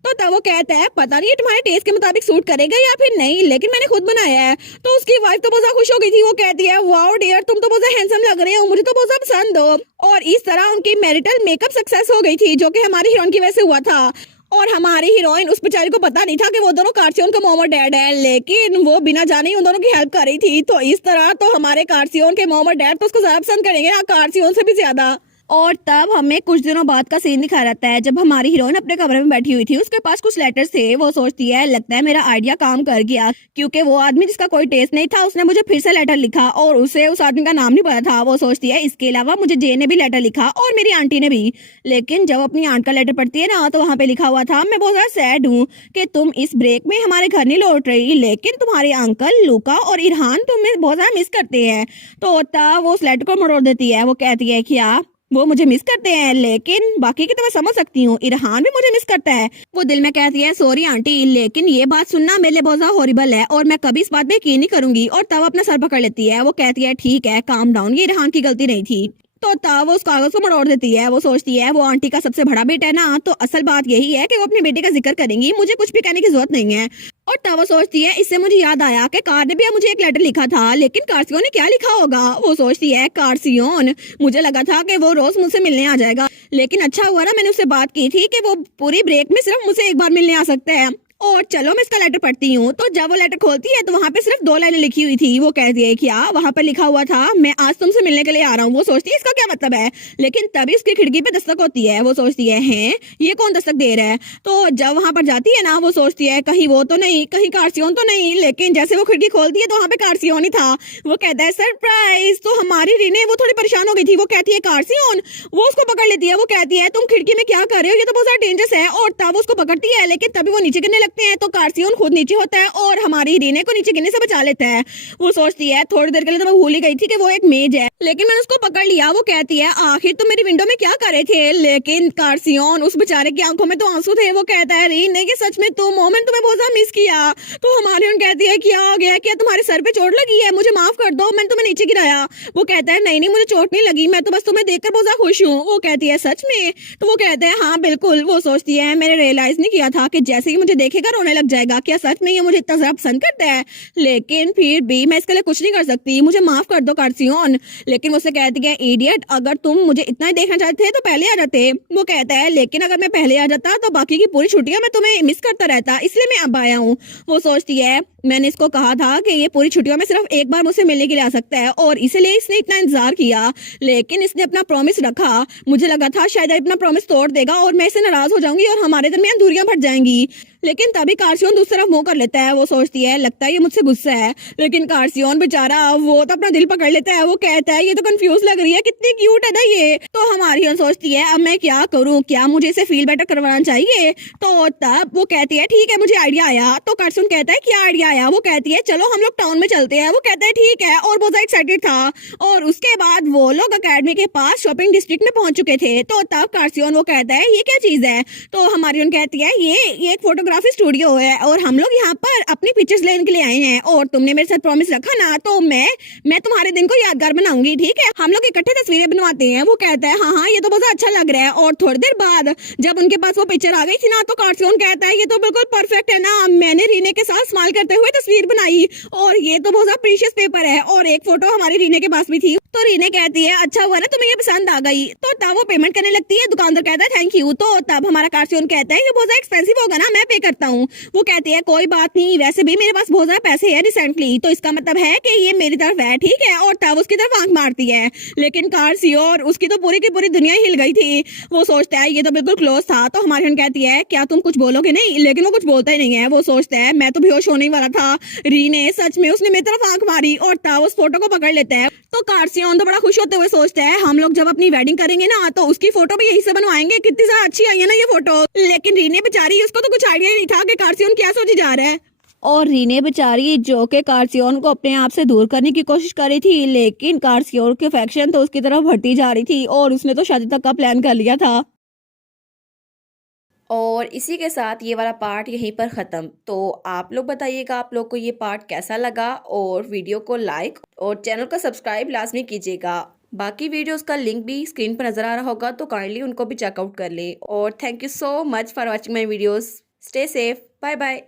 तो तब वो कहता है पता नहीं ये तुम्हारे टेस्ट के मुताबिक सूट करेगा या फिर नहीं, लेकिन मैंने खुद बनाया है। तो उसकी वाइफ तो बहुत खुश हो गई थी, वो कहती है वाओ डियर तुम तो बहुत हैंडसम लग रहे हो, मुझे तो बहुत पसंद हो। और इस तरह उनकी मैरिटल मेकअप सक्सेस हो गई थी, जो कि हमारी हीरोइन की वजह से हुआ था। और हमारी हीरोइन उस बेचारी को पता नहीं था कि वो दोनों कार्सियोन का मॉम और डैड है, लेकिन वो बिना जाने ही उन दोनों की हेल्प कर रही थी। तो इस तरह तो हमारे कार्सियोन के मॉम और डैड तो उसको ज्यादा पसंद करेंगे ना, कार्सियोन से भी ज्यादा। और तब हमें कुछ दिनों बाद का सीन दिखा रहता है, जब हमारी हीरोइन अपने कमरे में बैठी हुई थी, उसके पास कुछ लेटर्स थे। वो सोचती है लगता है मेरा आइडिया काम कर गया, क्योंकि वो आदमी जिसका कोई टेस्ट नहीं था उसने मुझे फिर से लेटर लिखा और उसे उस आदमी का नाम नहीं पता था। वो सोचती है इसके अलावा मुझे जे ने भी लेटर लिखा और मेरी आंटी ने भी। लेकिन जब अपनी आंट का लेटर पढ़ती है ना तो वहाँ पे लिखा हुआ था मैं बहुत ज्यादा सैड हूँ कि तुम इस ब्रेक में हमारे घर नहीं लौट रही, लेकिन तुम्हारे अंकल लूका और इरहान तुम्हें बहुत ज्यादा मिस करते हैं। तो तब वो उस लेटर को मरोड़ देती है, वो कहती है क्या वो मुझे मिस करते हैं, लेकिन बाकी की तो मैं समझ सकती हूँ, इरहान भी मुझे मिस करता है। वो दिल में कहती है सॉरी आंटी, लेकिन ये बात सुनना मेरे लिए बहुत ज्यादा हॉरिबल है और मैं कभी इस बात पे यकीन नहीं करूंगी। और तब अपना सर पकड़ लेती है, वो कहती है ठीक है काम डाउन, ये इरहान की गलती नहीं थी। तो तब वो उस कागज को मरोड़ देती है। वो सोचती है वो आंटी का सबसे बड़ा बेटा है ना, तो असल बात यही है कि वो अपने बेटे का जिक्र करेंगी, मुझे कुछ भी कहने की जरूरत नहीं है। और तब वो सोचती है इससे मुझे याद आया कि कार ने भी मुझे एक लेटर लिखा था, लेकिन कार्सियोन ने क्या लिखा होगा? वो सोचती है कार्सियोन, मुझे लगा था कि वो रोज मुझसे मिलने आ जाएगा, लेकिन अच्छा हुआ ना मैंने उससे बात की थी कि वो पूरी ब्रेक में सिर्फ मुझसे एक बार मिलने आ सकता है। और चलो मैं इसका लेटर पढ़ती हूँ। तो जब वो लेटर खोलती है तो वहाँ पे सिर्फ 2 लाइनें लिखी हुई थी। वो कहती है क्या वहाँ पर लिखा हुआ था मैं आज तुमसे मिलने के लिए आ रहा हूँ। वो सोचती है इसका क्या मतलब है, लेकिन तभी उसकी खिड़की पे दस्तक होती है। वो सोचती है हैं ये कौन दस्तक दे रहा है? तो जब वहाँ पर जाती है ना वो सोचती है कहीं वो तो नहीं, कहीं कार्सियोन तो नहीं, लेकिन जैसे वो खिड़की खोलती है तो वहाँ पे कार्सियोन ही था। वो कहता है सरप्राइज। तो हमारी रीने वो थोड़ी परेशान हो गई थी, वो कहती है कार्सियोन। वो उसको पकड़ लेती है, वो कहती है तुम खिड़की में क्या कर रहे हो, ये तो बहुत ज्यादा डेंजरस है। और तब उसको पकड़ती है, लेकिन तभी वो नीचे गिरने लगते हैं तो कार्सियोन खुद नीचे होता है और हमारी रीने को नीचे गिरने से बचा लेता है। वो सोचती है थोड़ी देर के लिए तो मैं भूल ही गई थी कि वो एक मेज है, लेकिन मैंने उसको पकड़ लिया। वो कहती है आखिर तुम मेरी विंडो में क्या कर रहे थे? लेकिन कार्सियोन उस बेचारे की आंखों में तो आंसू थे। वो कहता है रीने कि सच में तुम मोमेंट तुम्हें बहुत ज्यादा मिस किया। तो हमारी उन कहती है क्या हो गया, क्या तुम्हारे सर पे चोट लगी है, मुझे माफ कर दो मैंने तुम्हें नीचे गिराया। वो कहता है नहीं नहीं मुझे चोट नहीं लगी, मैं तो बस तुम्हें देखकर बहुत ज्यादा खुश हूँ। वो कहती है सच में? तो वो कहता है हाँ बिल्कुल। वो सोचती है मैंने रियलाइज नहीं किया था कि जैसे ही मुझे देखेगा देखेगा रोने लग जाएगा, क्या सच में ये मुझे इतना ज्यादा पसंद करता है। लेकिन फिर भी मैं इसके लिए कुछ नहीं कर सकती, मुझे माफ कर दो कार्सियोन। लेकिन मुझसे कहती है इडियट, अगर तुम मुझे इतना ही देखना चाहते थे तो पहले आ जाते। वो कहता है लेकिन अगर मैं पहले आ जाता तो बाकी की पूरी छुट्टियां मैं तुम्हें मिस करता रहता, इसलिए मैं अब आया हूँ। वो सोचती है मैंने इसको कहा था कि ये पूरी छुट्टियों में सिर्फ एक बार मुझसे मिलने के लिए आ सकता है और इसीलिए इसने इतना इंतजार किया, लेकिन इसने अपना प्रॉमिस रखा। मुझे लगा था शायद अपना प्रॉमिस तोड़ देगा और मैं इससे नाराज हो जाऊंगी और हमारे दरमियान दूरियां बढ़ जाएंगी। लेकिन तभी कार्सियोन दूसरी तरफ मुंह कर लेता है। वो सोचती है लगता है ये मुझसे गुस्सा है, लेकिन कार्सियोन बेचारा वो तो अपना दिल पकड़ लेता है। वो कहता है ये तो कंफ्यूज लग रही है, कितनी क्यूट है ना ये। तो हमारी सोचती है अब मैं क्या करूं, क्या मुझे इसे फील बेटर करवाना चाहिए। तो तब वो कहती है ठीक है मुझे आइडिया आया। तो कार्सियोन कहता है क्या आइडिया आया। वो कहती है चलो हम लोग टाउन में चलते हैं। वो कहता है ठीक है और बहुत एक्साइटेड था। और उसके बाद वो लोग अकेडमी के पास शॉपिंग डिस्ट्रिक्ट में पहुंच चुके थे। तो तब कार्सियोन वो कहता है ये क्या चीज है। तो हमारी कहती है ये एक फोटोग्राफी स्टूडियो है और हम लोग यहाँ पर अपनी पिक्चर्स लेने के लिए आए हैं और तुमने मेरे साथ प्रॉमिस रखा ना, तो मैं तुम्हारे दिन को यादगार बनाऊंगी, ठीक है। हम लोग इकट्ठे तस्वीरें बनवाते हैं। वो कहता है हाँ हाँ ये तो बहुत अच्छा लग रहा है। और थोड़ी देर बाद जब उनके पास वो पिक्चर आ गई थी ना, तो कार्सियोन कहता है ये तो बिल्कुल परफेक्ट है ना, मैंने रीने के साथ स्माइल करते हुए तस्वीर बनाई और ये तो बहुत प्रीशियस पेपर है। और एक फोटो हमारी रीने के पास भी थी। तो रीने कहती है अच्छा हुआ ना तुम्हें ये पसंद आ गई। तो तब वो पेमेंट करने लगती है। दुकानदार कहता है थैंक यू। तो तब हमारा कार्सियोन कहता है ये बहुत ज्यादा एक्सपेंसिव होगा ना, मैं पे करता हूँ। वो कहती है कोई बात नहीं, वैसे भी मेरे पास बहुत ज्यादा पैसे है रिसेंटली, तो इसका मतलब है कि ये मेरी तरफ है, ठीक है। और तब उसकी तरफ आंख मारती है, लेकिन कार्सियोन उसकी तो पूरी की पूरी दुनिया हिल गई थी। वो सोचता है ये तो बिल्कुल क्लोज था। तो हमारी कहती है क्या तुम कुछ बोलोगे नहीं, लेकिन वो कुछ बोलता ही नहीं है। वो सोचता है मैं तो बेहोश होने वाला था, रीने सच में उसने मेरी तरफ आंख मारी और तब उस फोटो को पकड़ लेता है। तो कार्सियोन तो बड़ा खुश होते हुए सोचता है हम लोग जब अपनी वेडिंग करेंगे ना तो उसकी फोटो भी यही से बनवाएंगे, कितनी ज्यादा अच्छी आई है ना ये फोटो। लेकिन रीने बेचारी उसको तो कुछ आइडिया ही नहीं था कि कार्सियोन क्या सोची जा रहा है। और रीने बेचारी जो कि कार्सियोन को अपने आप से दूर करने की कोशिश कर रही थी, लेकिन कार्सियोन की अफेक्शन तो उसकी तरफ बढ़ती जा रही थी और उसने तो शादी तक का प्लान कर लिया था। और इसी के साथ ये वाला पार्ट यहीं पर ख़त्म। तो आप लोग बताइएगा आप लोग को ये पार्ट कैसा लगा और वीडियो को लाइक और चैनल को सब्सक्राइब लाजमी कीजिएगा। बाकी वीडियोस का लिंक भी स्क्रीन पर नज़र आ रहा होगा, तो काइंडली उनको भी चेकआउट कर लें। और thank you so much for watching my videos. Stay safe, bye bye.